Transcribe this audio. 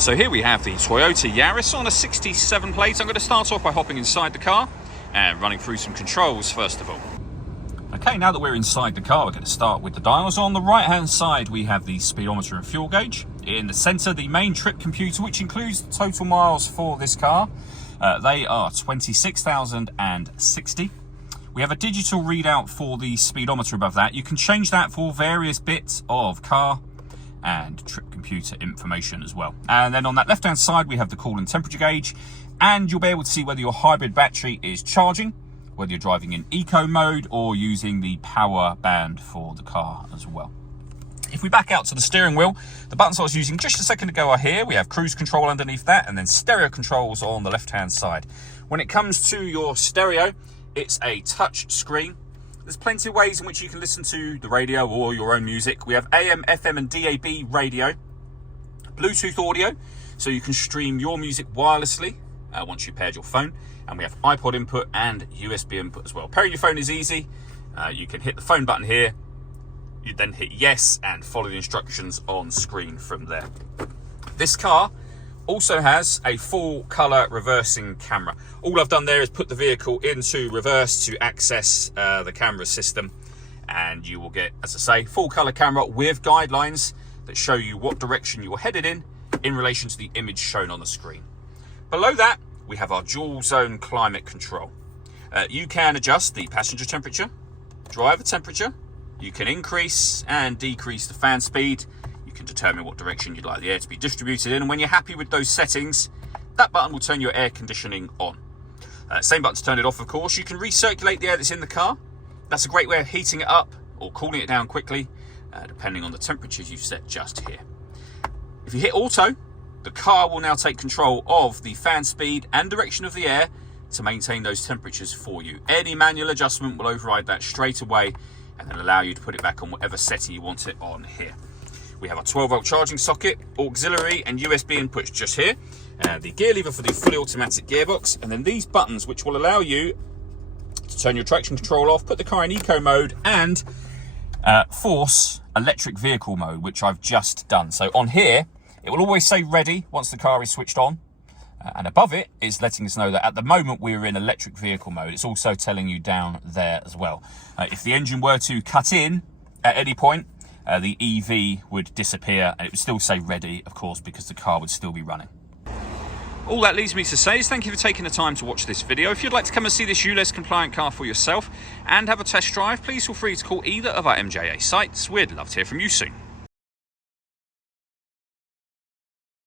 So here we have the Toyota Yaris on a 67 plate. I'm going to start off by hopping inside the car and running through some controls first of all. Okay, now that we're inside the car, we're going to start with the dials. On the right hand side we have the speedometer and fuel gauge. In the centre, the main trip computer, which includes the total miles for this car. They are 26,060. We have a digital readout for the speedometer above that. You can change that for various bits of car and trip computer information as well. And then on that left hand side we have the coolant temperature gauge, and you'll be able to see whether your hybrid battery is charging, whether you're driving in eco mode or using the power band for the car as well. If we back out to the steering wheel, the buttons I was using just a second ago are here. We have cruise control underneath that, and then stereo controls on the left hand side. When it comes to your stereo, it's a touch screen. There's plenty of ways in which you can listen to the radio or your own music. We have AM, FM and DAB radio, Bluetooth audio, so you can stream your music wirelessly once you paired your phone. And we have iPod input and USB input as well. Pairing your phone is easy. You can hit the phone button here. You then hit yes and follow the instructions on screen from there. This car also has a full colour reversing camera. All I've done there is put the vehicle into reverse to access the camera system, and you will get, as I say, full colour camera with guidelines that show you what direction you're headed in relation to the image shown on the screen. Below that we have our dual zone climate control. You can adjust the passenger temperature, driver temperature, you can increase and decrease the fan speed. You can determine what direction you'd like the air to be distributed in, and when you're happy with those settings, that button will turn your air conditioning on. Same button to turn it off, of course. You can recirculate the air that's in the car. That's a great way of heating it up or cooling it down quickly, depending on the temperatures you've set just here. If you hit auto, the car will now take control of the fan speed and direction of the air to maintain those temperatures for you. Any manual adjustment will override that straight away and then allow you to put it back on whatever setting you want it on here. We have a 12-volt charging socket, auxiliary and USB inputs just here. The gear lever for the fully automatic gearbox, and then these buttons which will allow you to turn your traction control off, put the car in eco mode and force electric vehicle mode, which I've just done. So on here, it will always say ready once the car is switched on. And above it is letting us know that at the moment we're in electric vehicle mode. It's also telling you down there as well. If the engine were to cut in at any point, the EV would disappear and it would still say ready, of course, because the car would still be running. All that leaves me to say is thank you for taking the time to watch this video. If you'd like to come and see this ULEZ compliant car for yourself and have a test drive, please feel free to call either of our MJA sites. We'd love to hear from you soon.